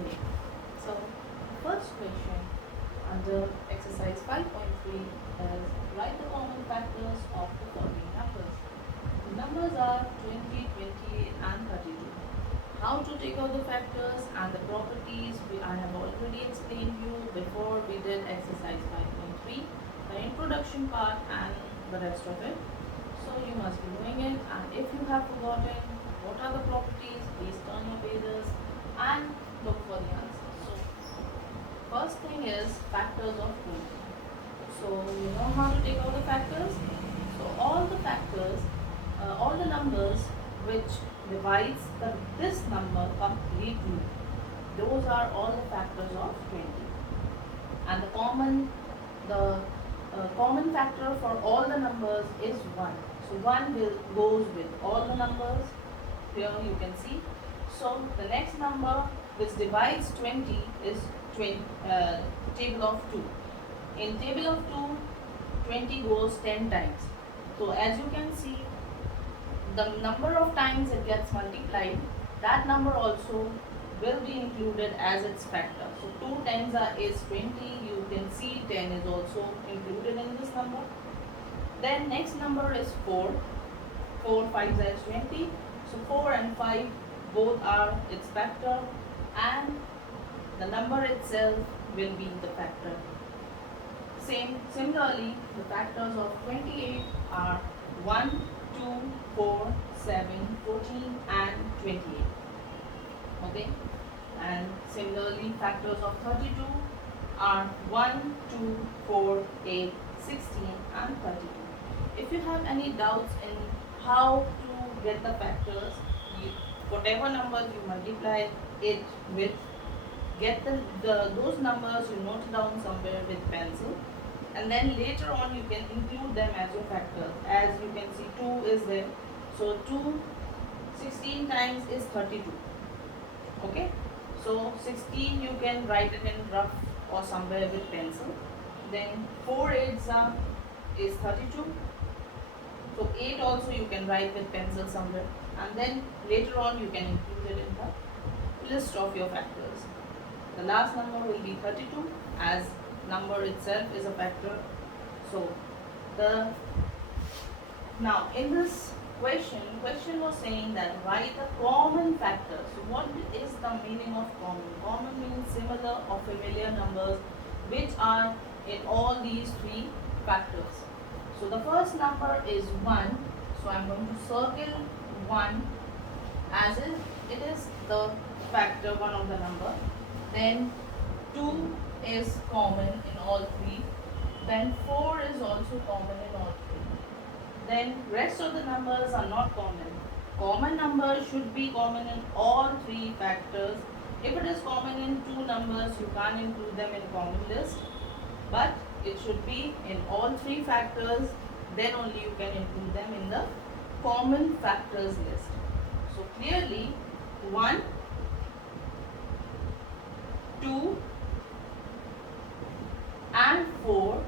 Okay, so first question under exercise 5.3 is write the common factors of the following numbers. The numbers are 20, 28 and 32. How to take out the factors and the properties I have already explained you before we did exercise 5.3, the introduction part and the rest of it. So you must be doing it, and if you have forgotten what are the properties, please turn your pages and look for the answer. So first thing is factors of 2. So you know how to take out the factors. So all the factors, all the numbers which divides this number completely, those are all the factors of 20. And the common factor for all the numbers is 1. So 1 goes with all the numbers. Here you can see. So the next number which divides 20 is table of 2. In table of 2, 20 goes 10 times. So as you can see, the number of times it gets multiplied, that number also will be included as its factor. So 2 tens is 20. You can see 10 is also included in this number. Then next number is 4. 4 5 is 20. So 4 and 5 both are its factor, and the number itself will be the factor. Similarly, the factors of 28 are 1, 2, 4, 7, 14 and 28. Okay, and similarly factors of 32 are 1, 2, 4, 8, 16 and 32. If you have any doubts in how to get the factors, whatever numbers you multiply it with, get those numbers, you note down somewhere with pencil, and then later on you can include them as your factors. As you can see, 2 is there, so 2 16 times is 32. Okay, so 16 you can write it in rough or somewhere with pencil. Then 4 eights is 32. So 8 also you can write with pencil somewhere, and then later on you can include it in the list of your factors. The last number will be 32, as number itself is a factor. So now in this question was saying that write the common factor. So what is the meaning of common? Common means similar or familiar numbers which are in all these three factors. So the first number is 1. So I am going to circle 1 as if it is the factor, one of the number. Then 2 is common in all three. Then 4 is also common in all three. Then rest of the numbers are not common. Common numbers should be common in all three factors. If it is common in 2 numbers, you can't include them in common list. But it should be in all three factors, then only you can include them in the common factors list. So clearly 1, 2 and 4,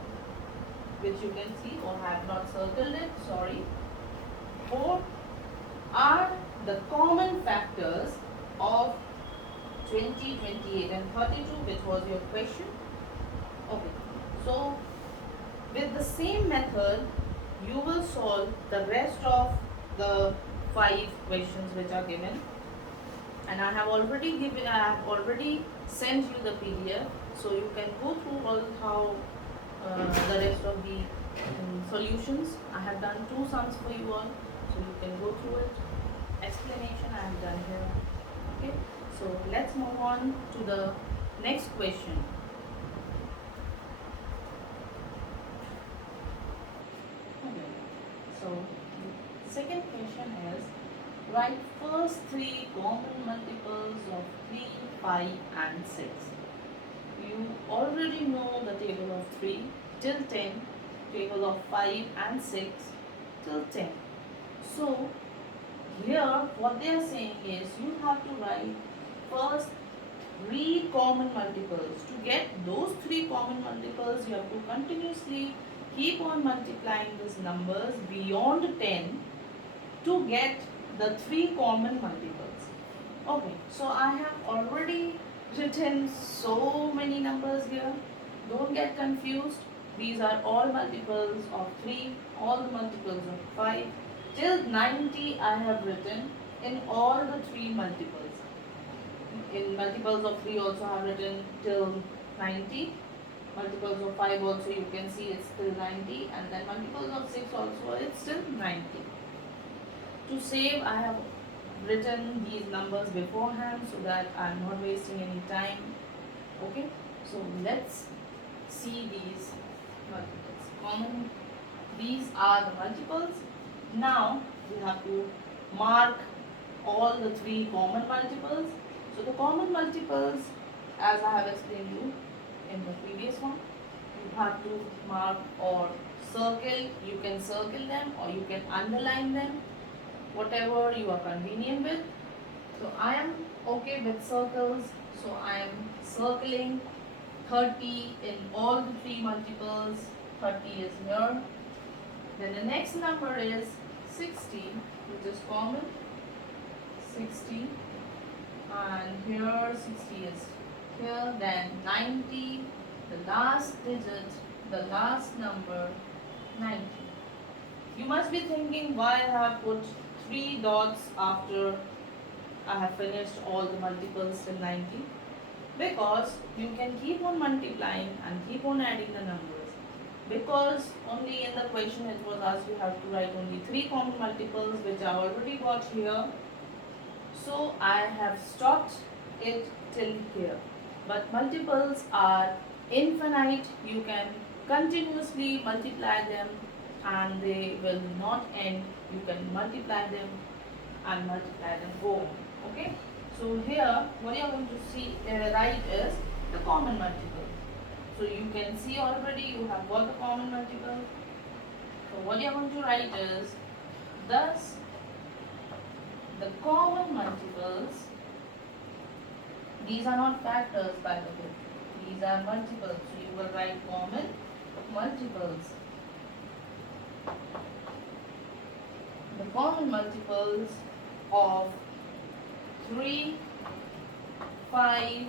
which you can see, or have not circled it, sorry, 4 are the common factors of 20, 28 and 32, which was your question. Okay, so with the same method you will solve the rest of the 5 questions which are given, and I have already sent you the PDF, so you can go through all how the rest of the solutions. I have done 2 sums for you all, so you can go through it. Explanation I have done here. Okay, so let's move on to the next question. Okay, so second question is write first 3 common multiples of 3, 5 and 6. You already know the table of 3 till 10, table of 5 and 6 till 10. So here what they are saying is you have to write first 3 common multiples. To get those 3 common multiples, you have to continuously keep on multiplying these numbers beyond 10 to get the 3 common multiples. Okay, so I have already written so many numbers here. Don't get confused. These are all multiples of 3, all the multiples of 5. Till 90 I have written in all the 3 multiples. In multiples of 3 also I have written till 90. Multiples of 5 also you can see it's till 90, and then multiples of 6 also it's still 90. To save, I have written these numbers beforehand so that I'm not wasting any time. Okay, so let's see these multiples. Common, these are the multiples. Now we have to mark all the 3 common multiples. So the common multiples, as I have explained you in the previous one, you have to mark or circle. You can circle them or you can underline them, whatever you are convenient with. So I am okay with circles, so I am circling 30 in all the 3 multiples. 30 is here. Then the next number is 60, which is common. 60, and here 60 is here. Then 90, the last digit, the last number, 90. You must be thinking why I have put 3 dots after I have finished all the multiples till 90. Because you can keep on multiplying and keep on adding the numbers. Because only in the question it was asked you have to write only 3 common multiples, which I already got here. So I have stopped it till here. But multiples are infinite. You can continuously multiply them and they will not end. You can multiply them and multiply them over. Okay? So here what you are going to see write is the common multiple. So you can see already you have got the common multiple. So what you are going to write is, thus the common multiples, these are not factors by the way, these are multiples. So you will write common multiples. The common multiples of 3, 5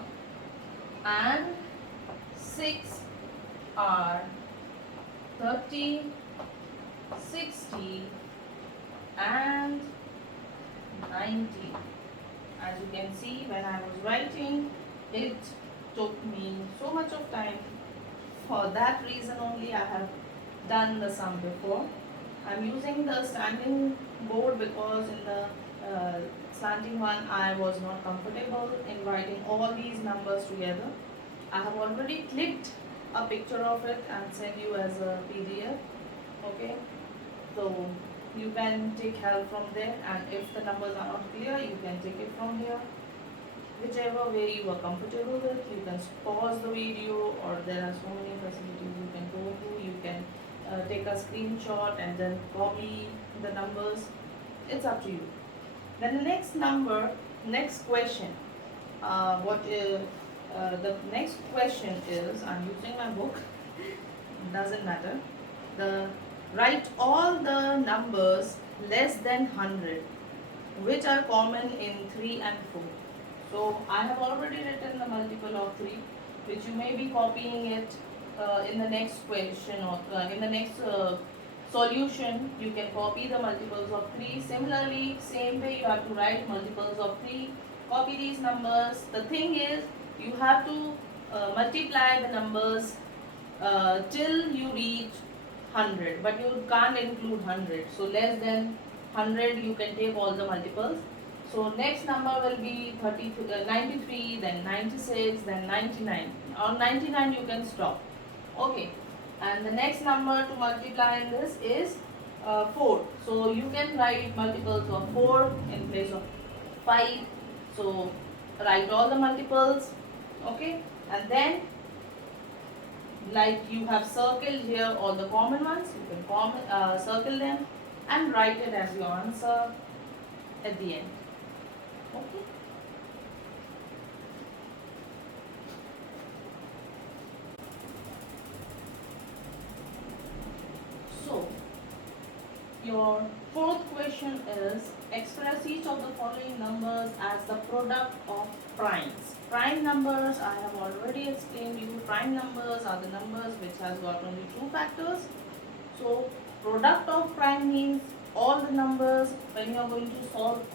and 6 are 30, 60 and 90. As you can see, when I was writing, it took me so much of time. For that reason only I have done the sum before. I'm using the standing board because in the slanting one I was not comfortable in writing all these numbers together. I have already clicked a picture of it and send you as a PDF. Okay, so you can take help from there, and if the numbers are not clear you can take it from here. Whichever way you are comfortable with, you can pause the video, or there are so many facilities you can go to. You can take a screenshot and then copy the numbers. It's up to you. Then the next question. The next question is, I'm using my book, doesn't matter. Write all the numbers less than 100 which are common in 3 and 4. So I have already written the multiple of 3, which you may be copying it in the next question, or in the next solution. You can copy the multiples of 3. Similarly, same way you have to write multiples of 3. Copy these numbers. The thing is, you have to multiply the numbers till you reach 100, but you can't include 100. So less than 100 you can take all the multiples. So next number will be 93, then 96, then 99. On 99 you can stop. Okay. And the next number to multiply in this is 4. So you can write multiples of 4 in place of 5. So write all the multiples. Okay. And then, like you have circled here all the common ones, you can circle them and write it as your answer at the end. Okay. So your fourth question is express each of the following numbers as the product of primes. Prime numbers, I have already explained you, prime numbers are the numbers which has got only two factors. So product of prime means all the numbers when you are going to solve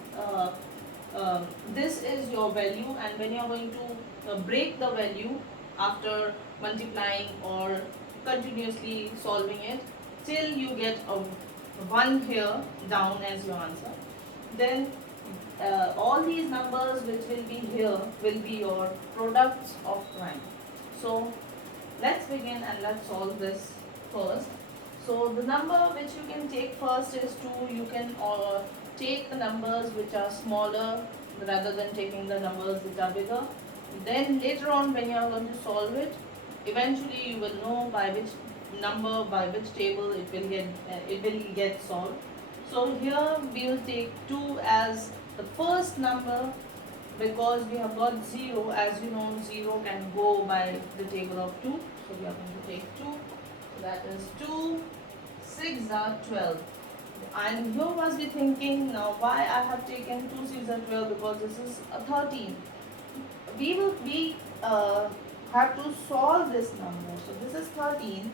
this is your value, and when you are going to break the value after multiplying or continuously solving it till you get a 1 here down as your answer, then all these numbers which will be here will be your products of prime. So let's begin and let's solve this first. So the number which you can take first is 2. You can take the numbers which are smaller rather than taking the numbers which are bigger. Then later on when you are going to solve it, eventually you will know by which number, by which table it will get solved. So here we will take 2 as the first number because we have got 0. As you know, 0 can go by the table of 2. So we are going to take 2. So that is 2, 6 are 12. And you must be thinking now why I have taken 2 6 are 12, because this is a 13. We have to solve this number. So this is 13.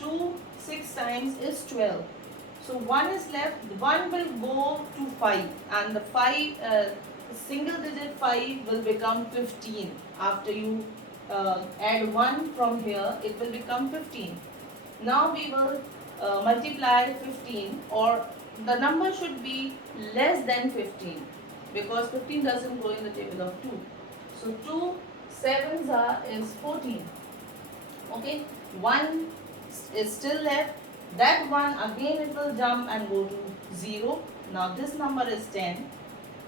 2 6 times is 12. So 1 is left. 1 will go to 5, and the 5 single digit 5 will become 15. After you add 1 from here, it will become 15. Now we will multiply 15, or the number should be less than 15 because 15 doesn't go in the table of 2. So 2 sevens is 14. Okay, 1 is still left. That 1 again it will jump and go to 0. Now this number is 10.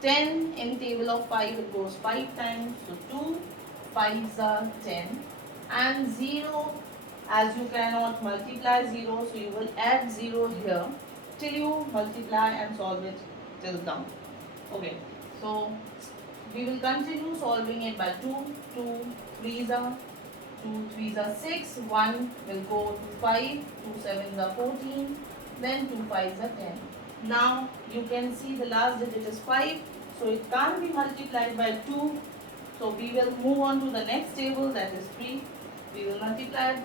10 in table of 5 it goes 5 times. So 2 5s are 10. And 0, as you cannot multiply 0, so you will add 0 here till you multiply and solve it till down. Okay, so we will continue solving it by 2. 2 3s are 2 3s are 6, 1 will go to 5, 2 7s are 14, then 2 5s are 10. Now you can see the last digit is 5, so it can't be multiplied by 2. So we will move on to the next table, that is 3. We will multiply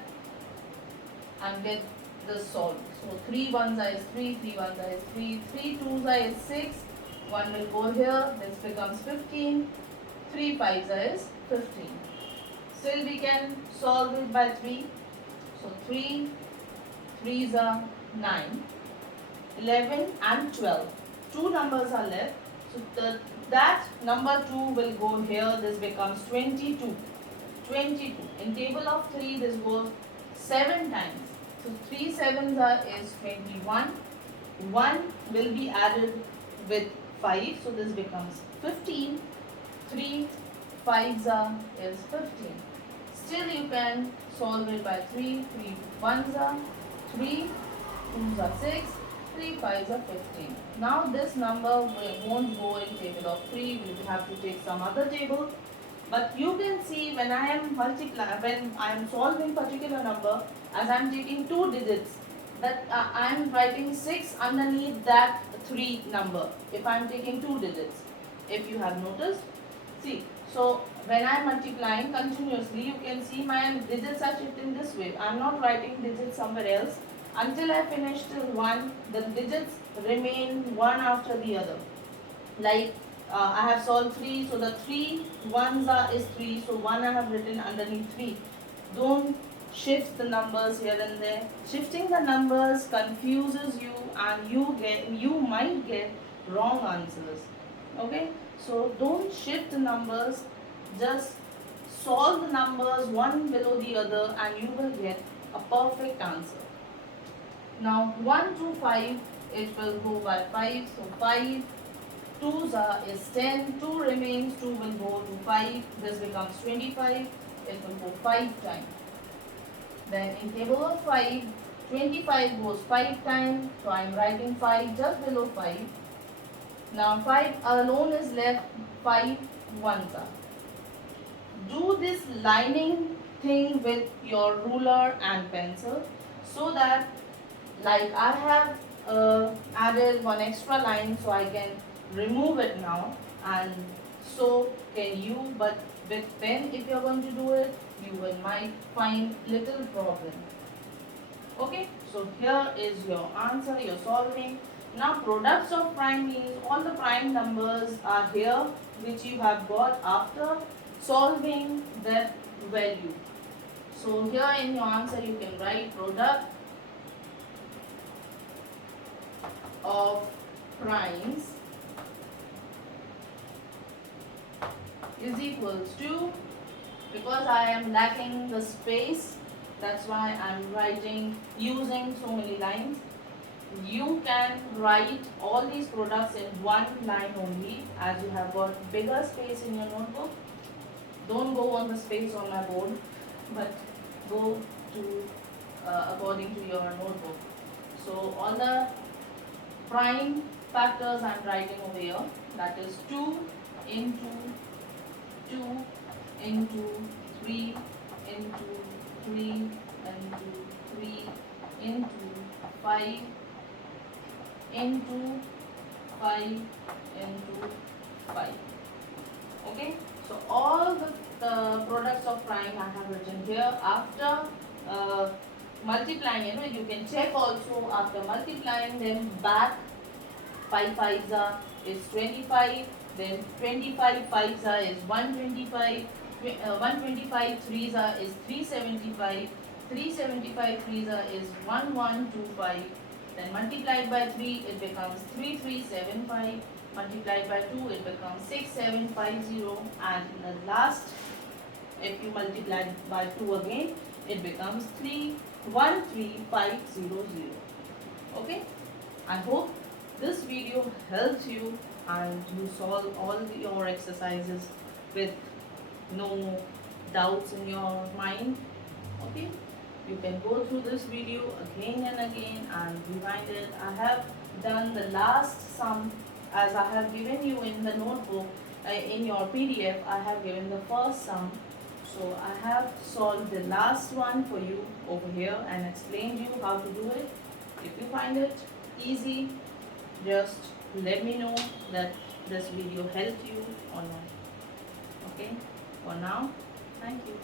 and get this solved. So 3 1s is 3, 3 1s is 3, 3 2s is 6, 1 will go here, this becomes 15, 3 5s is 15. Still we can solve it by 3. So 3 3s are 9, 11 and 12. Two numbers are left. So that number 2 will go here, this becomes 22. 22. In table of 3 this goes 7 times. So 3 sevens is 21. 1 will be added with 5, so this becomes 15. 3 5s is 15. Still you can solve it by 3. 3 1s are 3, 2s are 6, 3 5s are 15. Now this number won't go in table of 3. We will have to take some other table. But you can see when I am solving particular number, as I am taking 2 digits, that I am writing 6 underneath that 3 number. If I am taking 2 digits, if you have noticed, see. So when I am multiplying continuously, you can see my digits are shifting this way. I am not writing digits somewhere else. Until I finish till 1, the digits remain one after the other. Like I have solved 3, so the 3 1s is 3, so 1 I have written underneath 3. Don't shift the numbers here and there. Shifting the numbers confuses you and you might get wrong answers. Okay, so don't shift the numbers, just solve the numbers one below the other and you will get a perfect answer. Now 1 to 5 it will go by 5, so 5 2s is 10, 2 remains, 2 will go to 5, this becomes 25, it will go 5 times. Then in table of 5, 25 goes 5 times, so I am writing 5 just below 5. Now 5 alone is left, 5 1s are. Do this lining thing with your ruler and pencil so that, like I have added one extra line, so I can remove it now, and so can you, but with pen if you're going to do it, you will might find little problem. Okay, so here is your answer, you're solving. Now products of prime means all the prime numbers are here which you have got after solving their value. So here in your answer you can write product of primes is equals to, because I am lacking the space, that's why I am writing using so many lines. You can write all these products in one line only, as you have got bigger space in your notebook. Don't go on the space on my board, but go to according to your notebook. So all the prime factors I am writing over here, that is 2 into 2 into 3 into 3 into 3 into 5 into 5 into 5. Okay, so all the products of prime I have written here. After multiplying, you can check also after multiplying them back. 5 fives are is 25, then 25 fives are is 125, 125 threes are is 375, 375 threes are is 1125, then multiplied by 3 it becomes 3375, multiplied by 2 it becomes 6750, and the last, if you multiply by 2 again, it becomes 313500. Okay, I hope this video helps you and you solve all your exercises with no doubts in your mind. Okay, you can go through this video again and again and rewind it. I have done the last sum as I have given you in the notebook. In your PDF I have given the first sum, so I have solved the last one for you over here and explained you how to do it. If you find it easy, just let me know that this video helped you or not. Okay, for now, thank you.